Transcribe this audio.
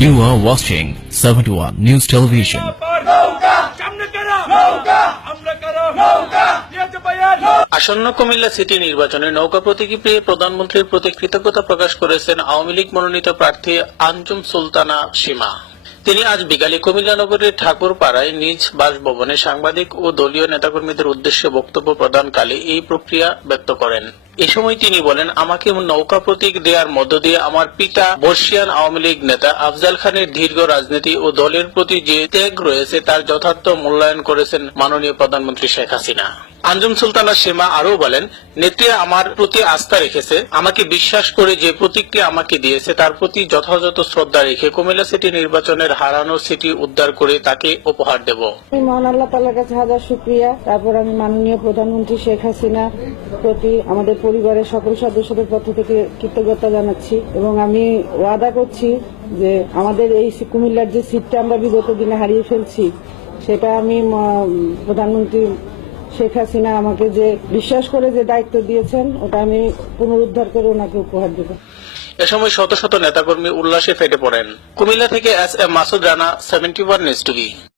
You are watching 71 News Television. আসন্ন Comilla city নির্বাচনে নৌকা প্রতীকে পেয়ে প্রধানমন্ত্রীর প্রতি কৃতজ্ঞতা প্রকাশ করেছেন আওয়ামী লীগ মনোনীত প্রার্থী আঞ্জুম সুলতানা সীমা। তিনি আজ বিকালে কুমিল্লা নগরীর ঠাকুরপাড়ায় নিজ বাসভবনে সাংবাদিক ও দলীয় নেতাকর্মীদের উদ্দেশ্যে বক্তব্য প্রদানকালে এই প্রক্রিয়া ব্যক্ত করেন। এ সময় তিনি বলেন, আমাকে নৌকা প্রতীক দেওয়ার মধ্য দিয়ে আমার পিতা বর্ষিয়ান আওয়ামী লীগ নেতা আফজাল খানের দীর্ঘ রাজনীতি ও দলের প্রতি যে ত্যাগ রয়েছে তার যথার্থ মূল্যায়ন করেছেন মাননীয় প্রধানমন্ত্রী শেখ হাসিনা। আঞ্জুম সুলতানা সীমা আরও বলেন, নেত্রী আমার প্রতি আস্থা রেখেছে, আমাকে বিশ্বাস করে যে প্রতীকটি আমাকে দিয়েছে তার প্রতি যথাযথ শ্রদ্ধা রেখে কুমিল্লা সিটি নির্বাচনের হারানো সিটি উদ্ধার করে তাকে উপহার দেব। মহান আল্লাহ তাআলার কাছে হাজার শুকরিয়া। তারপর আমি মাননীয় প্রধানমন্ত্রী শেখ হাসিনা প্রতি আমাদের পরিবারের সকল সদস্যদের পক্ষ থেকে কৃতজ্ঞতা জানাচ্ছি এবং আমি ওয়াদা করছি যে আমাদের এই কুমিল্লার যে সিটটা আমরা বিগত দিনে হারিয়ে ফেলছি সেটা আমি প্রধানমন্ত্রী শেখ হাসিনা আমাকে যে বিশ্বাস করে যে দায়িত্ব দিয়েছেন ওটা আমি পুনরুদ্ধার করে ওনাকে উপহার দেব। এ সময় শত শত নেতাকর্মী উল্লাসে ফেটে পড়েন। কুমিল্লা থেকে S M Masud Rana, 71 news TV.